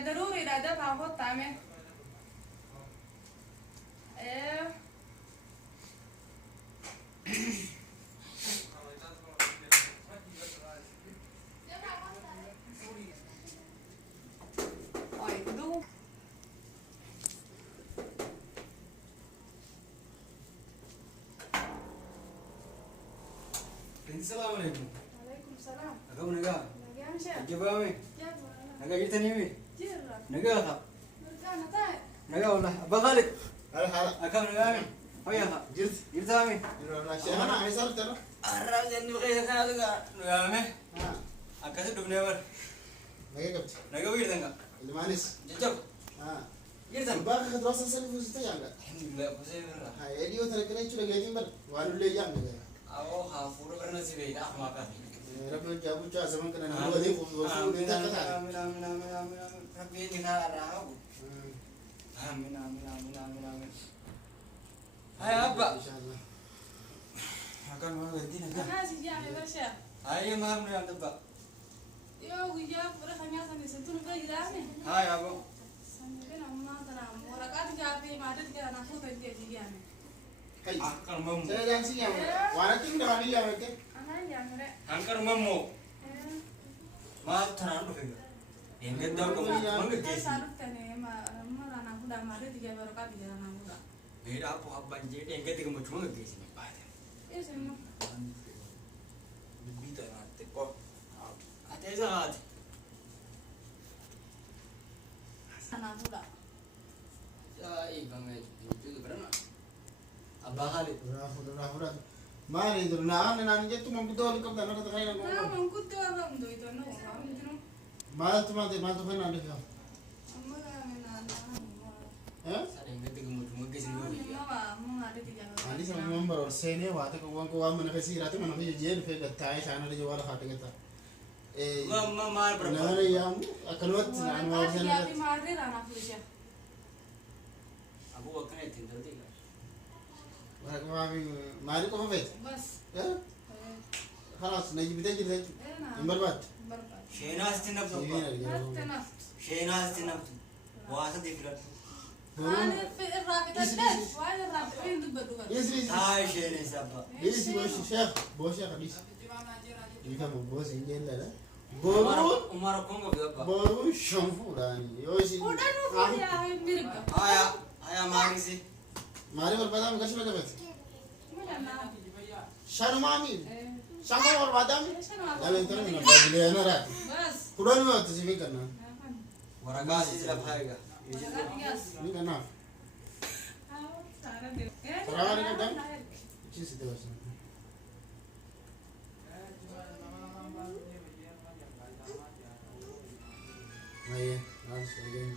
ضروري لا دفع خط عمل ايه السلام عليكم. عليكم السلام. أكم نجا. نجا مشى. جبامي. جبنا. نجا جيتني مي. جرا. نجا خا. رجعنا تاني. نجا والله. بخالد. هلا أكم نجا مي. هيا خا. جرت جيت مي. أنا عايز أرتب الرجال إني بخير كنا نجا. نجا مي. أكثر دبنا ور. نجا قبت نجا وير تنجا. اللي مانيس جتوك. جيت تنجا. باقي خد راسه سلف وستة يعني الحمد لله بخير مرة. هاي ديو ترى كنا يشوف جايين بر وانو اللي جامد أو خافور برنا سبيل أخما كذي. ربنا جابوا جا زمان كنا نقول هذي وفوق انت كذا آمين آمين آمين آمين آمين. ربي يدينا الرحمة. آمين آمين آمين آمين آمين. هاي أبا. إن شاء الله أكم ما بدينا كذا. أنا سيجي برشا. هاي ما هم نعم تبا. يو وياك برا خنيا سني سنتون بيجي دامي. هاي أبو. سنتين أما ترى ورقات جابي ما تدري أنا فوت أنت تيجي يعني. هاي أنكر ممو. saya jangan sih ya warna tim dah hari ya mereka أنا يعني لا. أنكر ممو. ما تنام بفيك. إنك داو كم مانك Kita كيسي. sarap tani ma rana kuda mari tiga ورقات tiga rana kuda. بير أبو أبان جيت إنك تيجي مجموعة كيسي بعد. إيه سمو. بيتا ناتي كو. أتيجا هاتي. Rana kuda. يا إيه كم itu berapa? Abang kali. udah mari itu nah nani jatuh mampu dol kau dah nak kaya Nah, nak mangkut tuh orang tuh itu no, kamu itu no. mal tu kan ada kau Amma kan eh Saya ingat tiga mujung kesin nah, dulu. mau ada tiga ورقات. ani sama member or sene wate ko wan ko wan mana kasi ratu mana ko jeel fe ga tai sana de wala khate gata eh Mama mal berapa? nana yang akan wat nan wa ورقات sana tiga di mari rana kuda. Aku akan itu nanti. mari ko fet Bas. ya خلاص نجي بدي Eh nah. بربات Berbat. شيناس تنبض. Tenang. شيناس تنبض. واسط يفلت. Ani الرابط الدش. وين الرابط فين دبدوبة. يسري هاي شيناس أبا. يسري بوش شيخ حديث يفهم بوس إنجيل لا بورو Umar Kongo berapa? بورو شنفو راني يوشي Udah nunggu ya mirip. Ayah mari sih. ماري بربادام كشف لك بس Mana nah. شانو مامي Eh. شانو بربادام Eh, sana لا انت انا بدي انا رات Bas. كلون ما تسيبي كنا Warga sih sudah bahaya. ورقات gas. ني كنا Cara dia. Orang ini kan? تشي سيدي بس هاي ناس جايين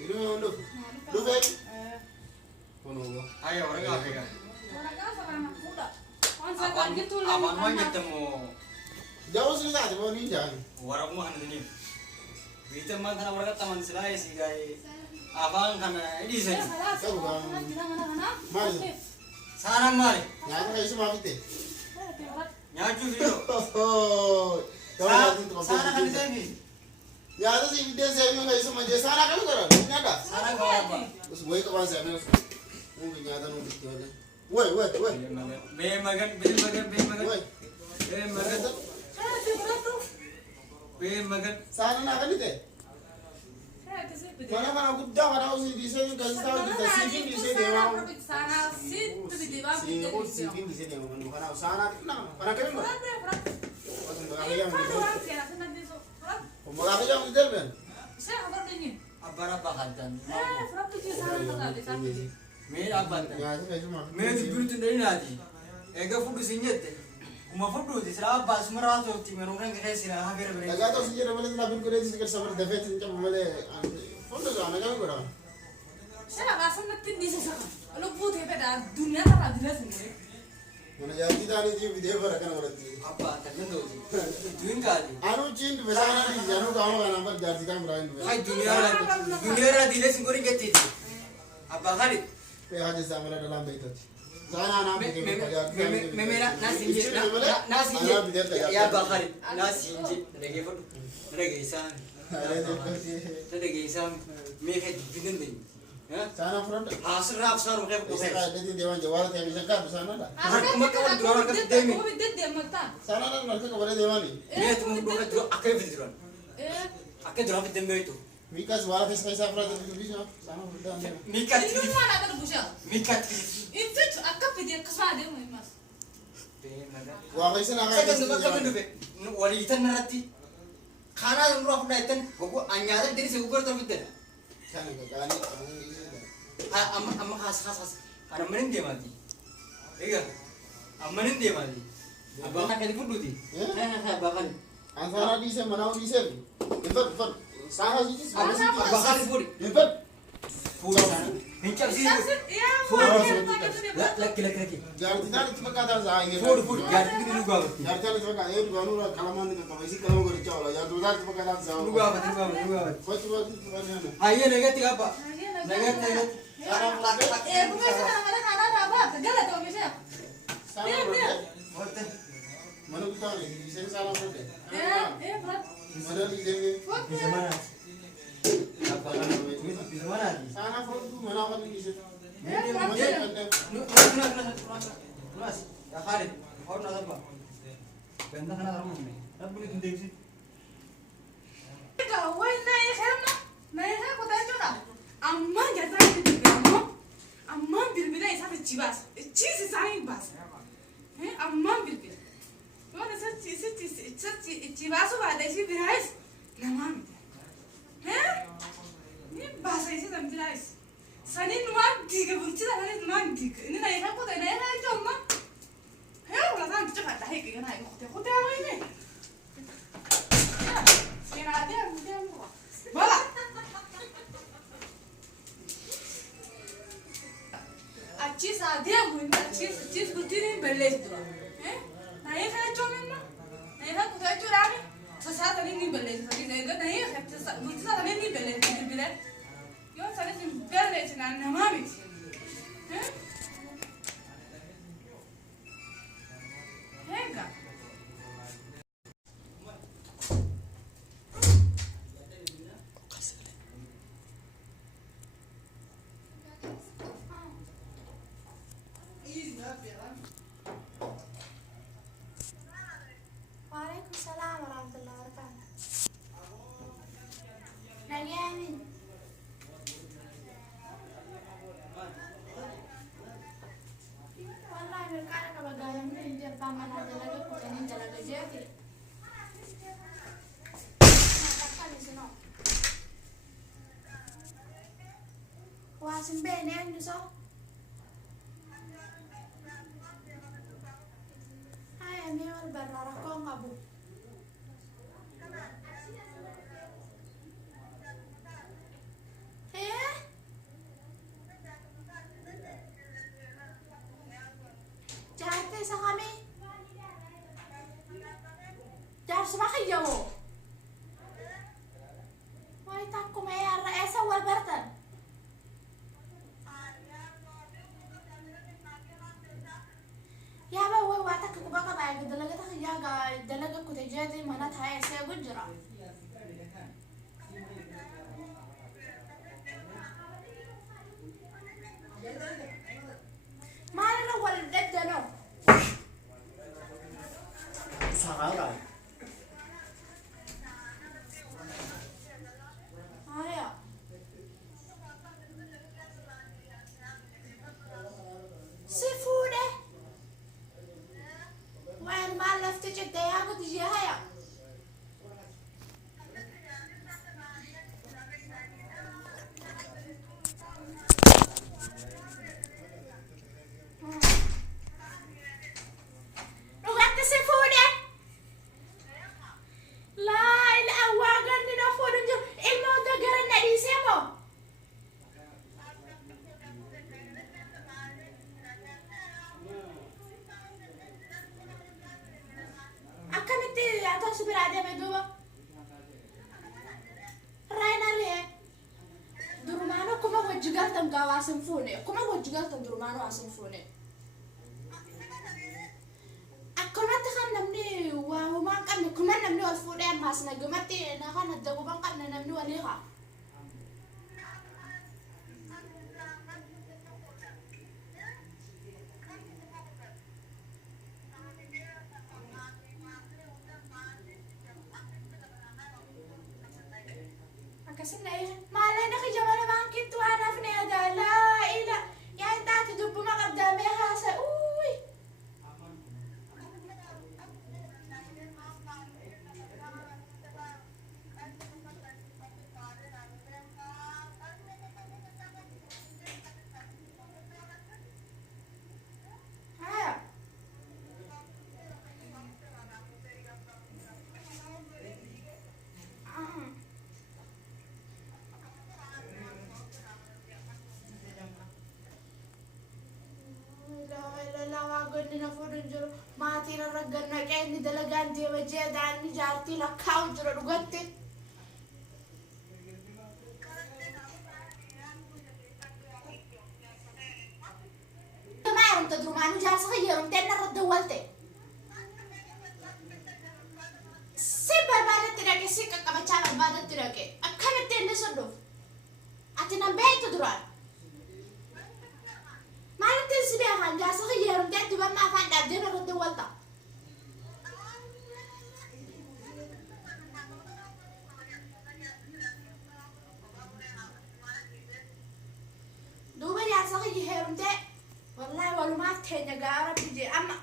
يلو لو لو فين Eh. كونو Ayo warga apa ya? ورقات sama anak muda. Konsekan gitu lah. Abang mau ketemu جاوز لي ذاتي بوني جاني warga mau ini. Kita mantan warga teman selai sih guys. Abang kan ini sih. Sana mari. يعني ما يسمع فيتي Nyaju video. Sana kan sini. يا هذا زي فيديو زي ما يسمع جي سارا كم ترى نادا Sana kau apa? بس وين كمان زي ما ممكن يادا نو بيتي ولا وين Be magan, be magan, be magan. وين Be magan, be magan. سارا ناكل تي mana mana gudda mana usi di sini kasih tahu kita sini di sini memang sini pun sini di sini memang karena sana kenapa karena keren loh waktu mereka yang mereka yang di dalam Abar apa hadan? Me abar. ya itu kayak cuma Me di buru tu dari nadi. Ega fudu sinyet. Uma fudu di serap bas merato ti merungan ke sira hager bere. agak tahu sih orang malah nabi kuda di sini sabar dapat ini cuma malah foto sama kan kurang mana jadi tadi di video berapa berarti Apa ternyata tu? Tuin kali. anu cint besar di janu kamu kan nampak jadi kan berani Hai dunia ra dile singori kecil. Apa kali? pe aja sama dalam itu Sana ana bide memela nasi ya bakari nasi inje rege isam rege isam meke bidin ding sana front asr rap sar meke ko isa ka dedi dewan jawara te bisa ka sana da kuma ka wad dora ka demi ko bidde mata sana na narka ka bare dewani me tum do ka dro akai bidron akai dro bidem me to Mikas wala fes kaisa front te bisa sana front da mikat inu mana ada busha mikat itu akka pidi kasma de mo mas wa kaisa na ka second ba ka be wali tan narati khana ro afda tan gogo anyada diri se ugor to bidde sana ka kani amma khas ana manin de mati ega amanin de mati abba ka kadi fuduti ha bakal an sana di se manaw di se infat sana di se bakal fudi infat fudi sana hincap si ya laki jarti tani tibaka da za ngi fudi gar ti lu gwa jarti tani tibaka e du ganu ra kalaman ka kaisi kalamo go chawla ya du dar tibaka da za lu gwa foti ba tibaka ne aye negati apa negati sana lagi bukan sana mana kana raba gala to bisa sana hote manu kita ni di se sana front berat mana di se bisa mana apa kan bisa mana sana front tu mana kan di se Mas, ya Khalid, kau nak apa? Benda kana ramu ni. Tak boleh tunjuk sih. wai na ya ko ta jora amma ya ta ki amma birbira isa ta cibas ci sai bas amma birbira wala sa ci cibas ba da shi birais na mam ni ba sai sai tam birais sanin nuan diga bunci da sanin nuan diga ini na ya ko ta na ya jomma wala ta ci ka ta heke kana ko ta wai ne Voilà. Achis adia muina achis kutiri belle dura. Naye kha chomena. Naye kha kutai churani. Sasa tani ni belle sasa ni dega naye kha sasa bulsa tani ni belle ni belle. Yo sare sin belle sina namami. Hega. Waalaikumsalam warahmatullahi wabarakatuh. Lagi Amin. Wallahi berkara kabagayan mo hindi pa man dalaga ko kanin dalaga jeti. Natakpan ni sino. Wasin bene ang so. Ay, ani or barara ko ang abu. Jahate sa kami. Jahar sumakaya mo. Wai tak kumayara esa wal bartan. Ya ba wai wata ka kubaka ba ga dalaga ta ya ga dalaga ku ta jadi mana ta ya sai gujra. Mana wal dadda no. Sahara Aya. Sifude. Wan ma lafte jidda ya gudu je haya. Rugatti sifude. La ila awagan ni na fodo jo ilmo da garan na di semo. Akkamitti atoo si biraa deeme duuba? Raayinaalee durumaanoo kuma wajji galtan gaa waasin fuune kuma wajji galtan durumaanoo waasin fuune humaan qabne kuman namni wal fuudhee ammaas nagumatti nakan addaguban qabne namni walii haa. Akkasina maallaqa naka jamana baankiitti waan hafne laa ila yaa hin taate dubbuma qabdaamee haasa uui. Godina fuudhan jiru maatiin irra gannaqee inni dalagaan deema jeedaan inni jaartii lakkaa'u jira dhugatti. Maa heerumte durumaanuu jaarsa kan heerumte inni irra dawwalte. Si barbaadatti dhaqe si qaqqabachaa barbaadatti dhaqe akkamitti inni sodoof ati nan beektu duraan. Maalitti si beekan jaarsa kan heerumte itti barnaa afaan dhaabdee irra dawwalta. Duuba jaarsa kan heerumte wallahi walumaaf teenya gaara biyye amma.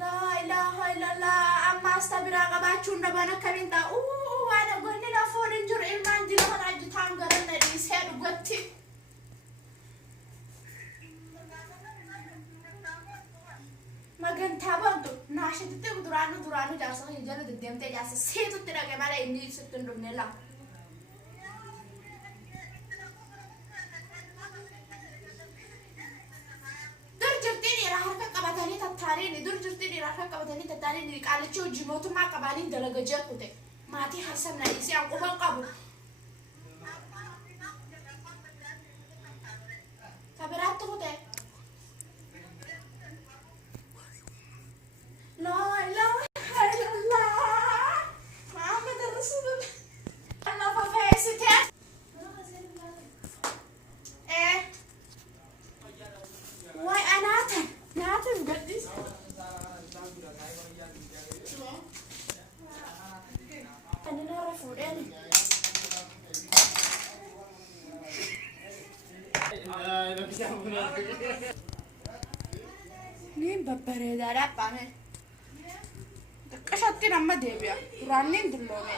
Laa ilaaha illallah amma asta biraa qabaachuun dhaban akkamiin ta'a waan goonni na fuudhin jiru ilmaan jira kan ajjitaan garan na dhiisee dhugatti. Magantaa bantu naashititti duraanu jaarsa kan jala deddeemtee jaarsa seetutti dhaqe malee inni ibsitti hin dhufne lama. Dur jirtii dhiiraa harka qabatanii tattaaniin qaalichi hojii mootummaa qabaniin dalaga jeequte maatii harsan na dhiisee hanquban qabu. Kabiraatti kute. لا إله إلا الله محمد رسول الله. أنا فايسته. إيه. واي أنا ناتن قدي. أنا نعرف وداني. مين ببرد على بعمل. Kasatti nama deebi'a. Duraaniin dulloome.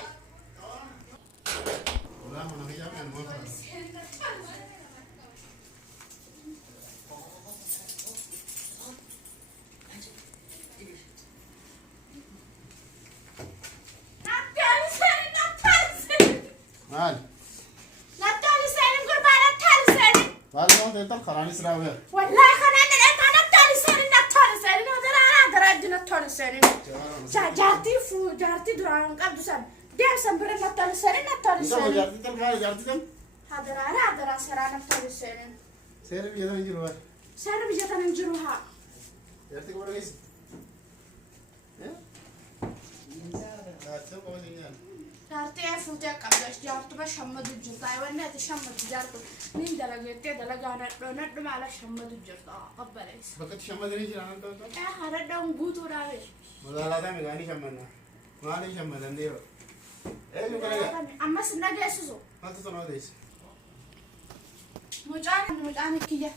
Maal? Nattooli seenin gurbaa nattooli seenin. Maal waan ta'eef karaanis raawwee. Wallaahi kanaan dheeraa nattooli seenin nattooli seenin. Jaartii duraan qabdu san deemsan bira nattooli seenin. Jaartii tam kaa jaartii tam. Hadaraa seeraa nattooli seenin. Seerri biyya tan jiru waay. Seerri biyya tan hin jiru haa. Jaartii kuma dhageessi. Jaartii kuma dhageessi. Jaartii fuutee qabdas jaartuba shammadu jirta. Wanni ati shammatu jaartu niin dalageettee dalagaa nadhu maala shammadu jirta qabbaleessa. Bakkatti shammadanii jiran akka ta'u. Haradhaan guutuudhaan. Magaalaa meeqaanii shammanna? Maaliif shammadan deema? Eenyu kana ammas nageessisu. maaltu tanaa deessi? Mucaan kiyya.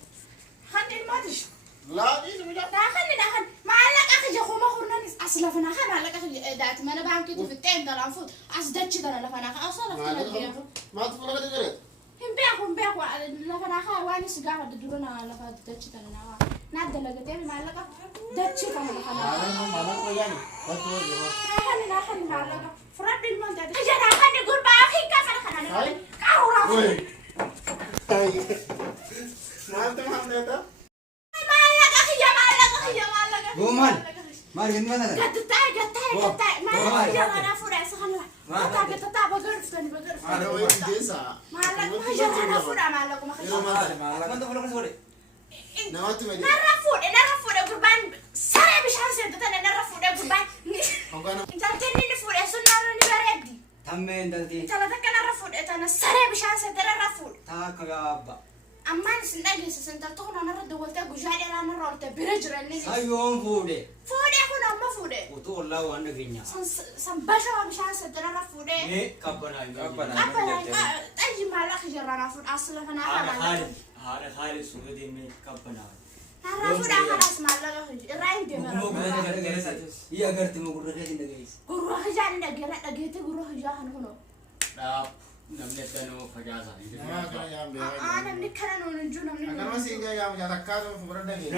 Hanni ilmaatish. Laadhiis mucaa. Daakan maallaqa kiyya kuma hurnanis as lafana kan maallaqa kiyya daati mana baankiitu fittee intalaan fuut as dachi tana lafana kan osoo lafana deemu. Maaltu fuula gadi jireet? Hin beeku lafana kan waan is gaafa dudura na lafa dachi tana na naa dalagatee maallaqa dachi tana lafana. Maallaqa wayyaani. Bakki wayyaani. Daakan maallaqa fudhadhu ilmaan daati. Kiyya daakan gurbaa ofii gaafa kana qaawuraa fuudhu. Maaltu maamleeta? Gomal, maal gimana? Gattai. Mana jangan aku dah sekarang. Gattai bagar sekali bagar. Ada wayii deessa. Malah jangan aku dah malah aku makan. Mana tu kalau kau Namatti madi. Nara food kurban. Saya saree bishaan seente tana narra fuudhee gurbaan. Hoggaana. Intalteen inni fuudhee sun narra ni bareeddi. Tammeen dalti. Intala takka narra fuudhee tana saree bishaan seente narra fuudhe. Taakka yaa abba. Ammaan isin dhageessisa intaltu kun narra dawwaltee guyyaa dheeraa narra oolte bira jiranni. Sayyoon fuudhe. Fuudhee kun amma fuudhee. Utuu wallaahi waan dhageenya. San bashaa bishaan seente narra fuudhee. Mee qabbanaa yoo. Xayyi maallaqa jirranaa fuudha asila kanaa Haadha kanaa. Khaalid. Haadha Khaalid suuta deemee qabbanaa. Narra fuudhaa kanaas maallaqa irraa hin deemara. Iya agartee gurra keetiin dhageessa. Gurra hijaan dhageete gurra hijaa kan kunoo. Dhaab namni akkanoo facaasaa. Nama akkana yaambe. Namni kana nuun hin jiru namni. Akkanuma siin gaa yaamu jaata akkaatu fuudhara dhagee.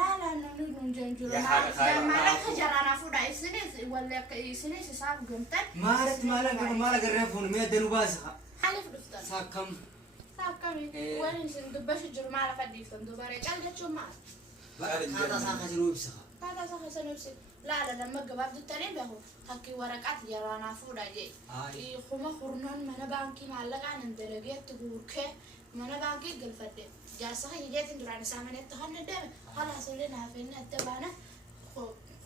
Laalaan namni nuun jiru. Maallaqa jaraanaa fuudhaa isinis wallee akka isinis isaaf gamtan. Maalitti maal agarree fuunu mee adda nu baasa. Maaliif dhuftan? Saakkam. Akkamii waliin isin dubbashi jiru maal akka dhiiftan dubaree cal jechuun maal? Kaataa isaa kasiruu ibsa. Kaataa isaa keessa ibsi laala lamma gabaabduttanii beeku fakkii waraqaati jaraanaa fuudha jee. Kuma kurnoon mana baankii maallaqaan hin dalageetti guurkee mana baankii galfadde. Jaarsa hiyyeetiin duraan isaa maneetti kan deddeeme halaas illee naafeenni adda baana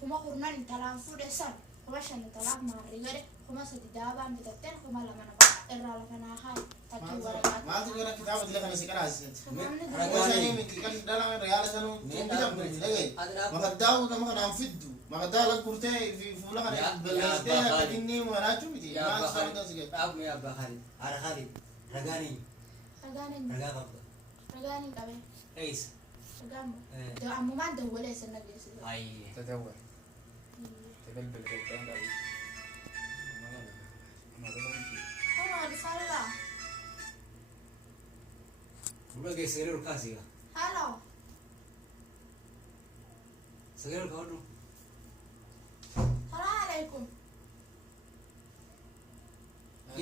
kuma kurnoon intalaan fuudhe san kuma shan intalaaf maarrii gade kuma sadi daabaan bitatteen kuma lama nama irraa lafa naa haay fakkii waraqaati. Maatu gara kitaaba dila kana si karaasise. Namni Ragoosanii miti kan dhala reyaala sanuu bitamtu dhagee. Makaddaa nama kanaan fiddu. Makaddaa lakkurtee fuula kana balleessitee akka inni maraachuu miti. Maal isaa bitaa si gadi. Dhaab mee abbaa Khaalid. Haadha Khaalid. Ragaan eenyu? Ragaa qabda. Ragaan hin qabee. Eessa? Ragaan ammumaan dawwalee isin dhageessisa. Ayyee. تدور تبلبل قدام بعدين Hoo dhufaalaa. Fuula kee sagalee ol kaasiga. Haaloo. Sagalee ol kaa'adhu. Salaamu alaikum.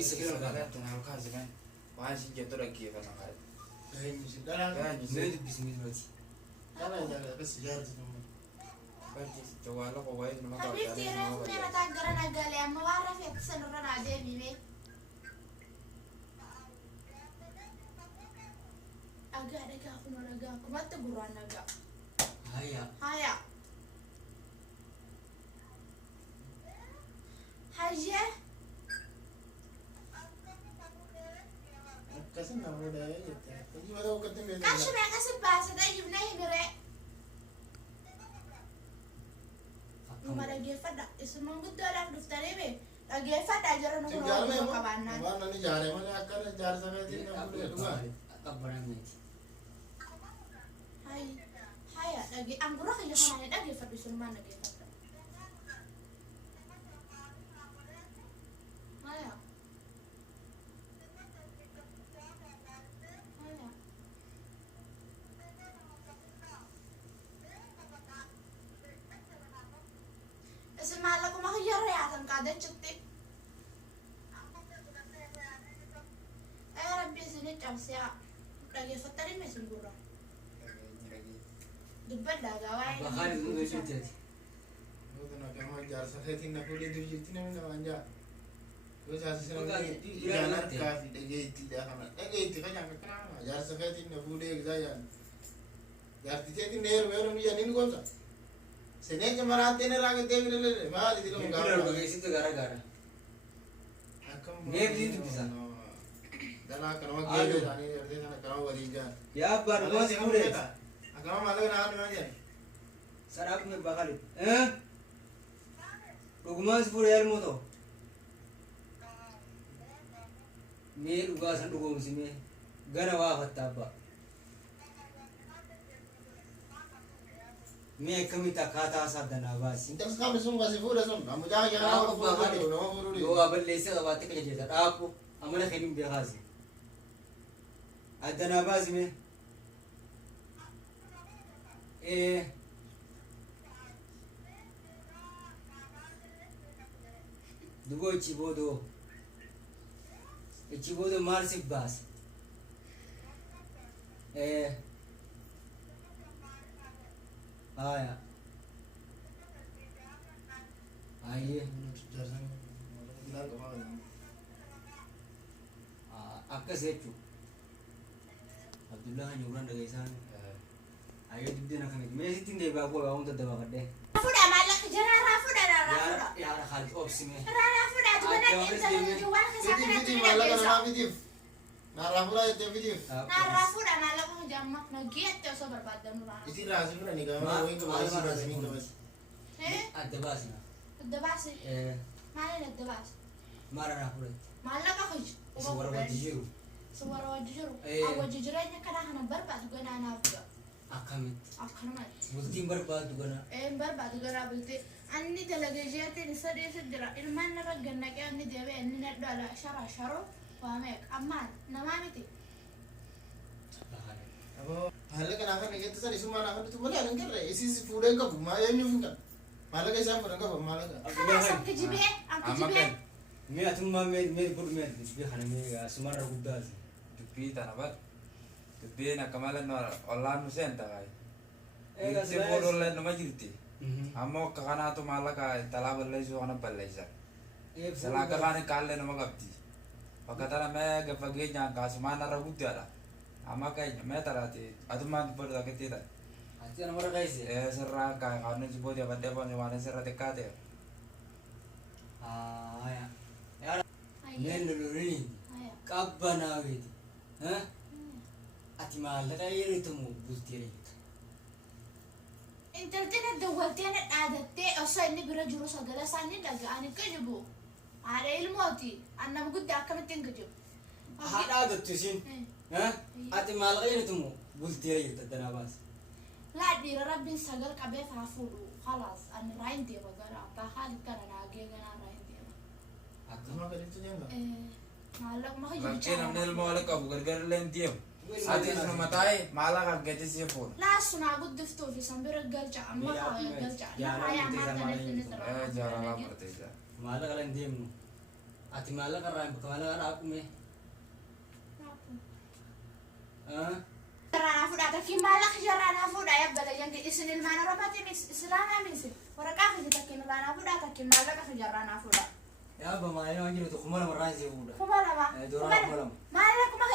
Sagalee ol kaa'adhu. تناول كاس كمان وعايش يجدر كيف انا قاعد Eenyu si dhala. Mee dubbisi mee duratti. Dhala jaalala kasi jaarti nama. بلجي جواله قواعد ما Habiibti yeroo fuudhee mataa gara nagalee amma waan rafeetti sanarra naa deebine. Dhagaa kunoo dhagaa kumatti gurraan dhagaa. Hayyaa. Haya. Hayyee. Akkasii nama fuudhee jettee. Hojii mataa uffatti hin beekne. Qarshii meeqasi baasitee himnee himiree. Numa dhageeffadha. Isin manguddoodhaaf dhuftanii bee dhageeffadhaa jira nu kunoo Jaarame osoo moo? qabaannaan. Waan namni jaare malee akkana jaarsa feetiin nama fuudhee dhugaa. Qabbanaa Haya dhagee angura kiyya kanaan dhageeffadhu isunumaan dhageeffadha. Haya. Haya. Isin maallaquma kiyyarra yaatan qaadachutti. Rabbi isinii cabsiyaa dhageeffattanii ma isin gurra. Dubbadhaa gaa waa'ee Abbaa Khaalid nu beekteeti. Yoo nama jaarsa feetiin na fuudhee dur jirti namni namaan jaa. Yoo jaarsa Dhugaa sana itti ijaan ilaalatte. harkaa fi dhageettiidha kana. Dhageetti kajaan akkana jaarsa feetiin na fuudhee eegsaa jaan. Jaarti teetiin na heerume yoo namni jaan inni goota. Seneen jamaraattee na raagatee bililele maali dila Kun mugaa. dhageessitu garaa garaa. Neefni dubbisa. Dala akkanuma geejjoo isaanii jartee sana akkanuma waliin jaan. Yaa abbaa dhugaa si fuudhee. Akkanuma maallaqa na haadhu jaan. Sadhaaf mee abbaa Khaalid. Dhugumaan si fuudhee yaalmoo ta'u. Mee dhugaa san dhugoomsi mee gana waa fatta abbaa. Mee akkamitti akkaataa isaa danaa baasi. Intalli qaamni sun kasi fuudha sun amujaa jaa nama fuudhuu nama fuudhuu Yoo waa balleessee qabaatte qajeelcha dhaabbu amala kennuun beekaasi. Addanaa baasi mee. Dugoo ichi boodoo. Ichi boodoo maal si baase? Haya. Ayyee. Akkas jechuun Abdullahi Nyuuran dhageessaan Ayo dibdina kan me sitin de ba ko ba unta da ba kadde. Fuda maallaqa jara rafuda rafuda. Ya Khalid opsime. Rafuda tu mana inta jual ke sakit Fiti tu malah dia. kan fitif. Nah rafula itu fitif. Rafuda maallaqa ko jammak na giat te so berbada nurana. Isi rasa kan nih kamu ini kemarin sih rasa ini kemarin. Adda basna. Dabasi. Maala dabasi. Mara na pura. Maallaqa ko. Suwara wajiru. Suwara wajiru. Eh. Awajiranya kana hana berbada gana nafuda. Akamit. Akhamat. Bultin barbadu gana. Berbadu gana bulti. Anni talagajiyati nisadi sidra ilman ragganna ke anni debe anni nadda ala sharo wamek amman namamiti. Apa? Malah kan akan kita tadi semua akan itu boleh kan kira isi food yang kamu malah yang nyusun kan. Malah kan siapa orang kamu malah kan. Kana sam kejibe am kejibe. Me atumma me bur me bi khana me ga sumara gudaz. Dupi tanabat. Dupi na kamalan no Allah no senta kai. Ega Te polo le no majirti. Amo kakana to malaka talabal le jo kana ballaisa. Sala kakana kalle no magabti. Pakatara me ga pagi nya ka sumana ragudara. Ama kai me tarati aduma por da ketita. Ati namara kaise. Serra ka kana jibo dia badde pa ni wana serra dekate. Ya. Ayya. Men luluni. Ayya. Kabbana widi. Ha? Ati malaka yiritumu bultiri. Intaltina dawaltina aadatte osayni bira juru sagala sani daga ani kajibu. Ada ilmoti anna gudda akamatin kajib. Hada dottusin. Ha? Ati malaka yiritumu bultiri tadana bas. La dira rabbin sagal kabe fafudu khalas an rain dia bagara apa hal kana nage gana rain dia. Cuma kan itu yang enggak. Malak mah Langke nam nel mo ka bugar gar len diem. Ati no matai malaka gete si pon. لا سنا قد دفتو في سنبر الجلجة أما خا الجلجة لا يا ما تنفذ Jara la marteja. Malaka lan diemnu. Ati malaka ram malaka ra akume. Ha? Jarana fuda taki malak jarana fuda ya bada yang di isinil mana rapati mis islana mis waraka fi taki malana fuda taki malak fi jarana fuda Ya ba mai no ngiru to kumala maranzi buda. kumala ma Dora kumala. malak ma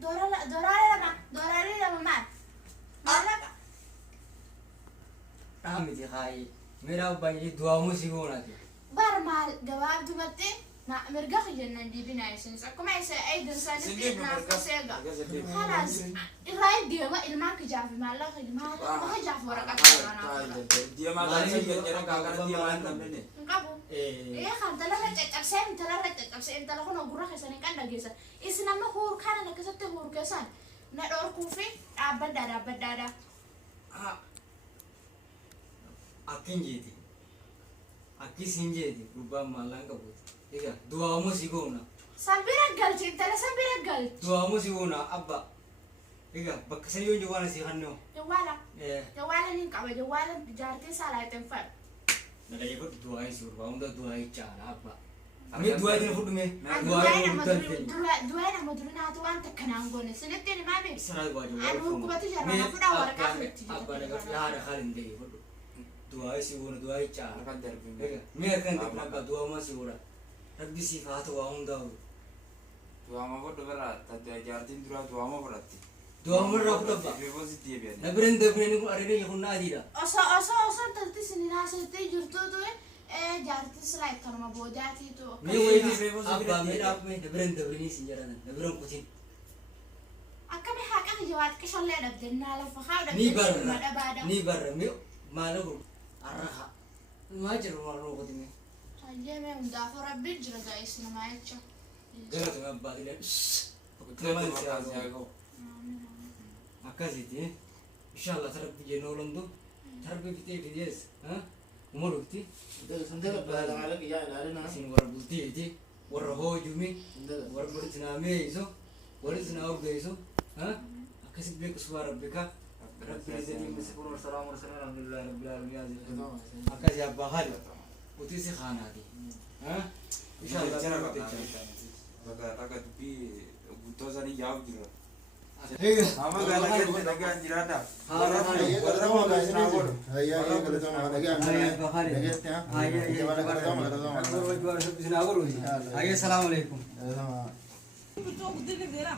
dora la ma malak Ramiti khai. Mera banyi dua musigona ti. bar mal jawab dubate na merga fi jannan di bina isin kuma isa aidan Sindi saniti na mereka. fasega Sindi. خلاص الراي دي ما الماك جاف ما لا ما جاف ورقة Dia makan sih jarang kakak dia makan namanya. انقبو إيه خان تلا رجع أبسم تلا رجع أبسم تلا كنا نقول خسرين كان دقيسة إسنا ما هو كان أنا كسرت هو كسان ندور كوفي أبدا Akin jeti. Aki sinjeti ruba malanga but. Ega dua musigona. سامبيرا قال شيء تلا سامبيرا قال Dua musigona abba. Ega bakasari yo jwana si hanno. جوالا نينكابا جوالا جارتي سالا تنفر Nada yeko dua ai surba unda dua ai chana abba. Me dua din fudu me. دوينا مدرنا توان تكنانغون سنتين ما بي Sarai gwa jo. أنا هو كبتي جرنا فدا ورقة Abba daga yara khalin de fudu. Dua ai sigona dua ai chana. Akan terpin. Ega me kan de abba dua musigona. Rabbi sifatu wa unda. Tua ma bodo berat, tadi ajartin tua ma berarti. Dua umur aku dapat. Positif ya. Nabren ni arene yakun nadira. أصلا تلتي سنين عشرتي جرتو جارتي سلايت كانوا مبوداتي تو Me wadi abba me ap me nabren ni sinjaran. Nabren kutin. أكمل حاجة جوات كشان لا نبدلنا على فخاودة Ni barra me malagu arraha. Ma jaru maru kutin me. الجامع مدافع ربي جرى جايسنا ما يتشا Gara tu abba ila. Kita makan jago. Akaziti. Inshallah tarab je nolondu. Tarab fite dies. Ha? Umur ukti. Itu sendiri pada malah kia ada nasi. Sin war bulti iti. War ho jumi. Sendiri. War burtina me iso. War isna og iso. Ha? Akasib bek suara beka. Rabbi izati maskur wa salam wa salam alhamdulillah rabbil alamin. Akaz ya bahal. Uti si khana di. Ha? Inshallah tarab fite. Raga tupi butosa ni jauh juga. Hega. Ama gala kita lagi anjirada. Iya kalau tahu malah ini. Iya kalau tahu malah lagi Ayah ambil. bahal. Lagi ya. Iya malah kalau tahu malah. Ayah assalamualaikum. Sama. तो दिल दे रहा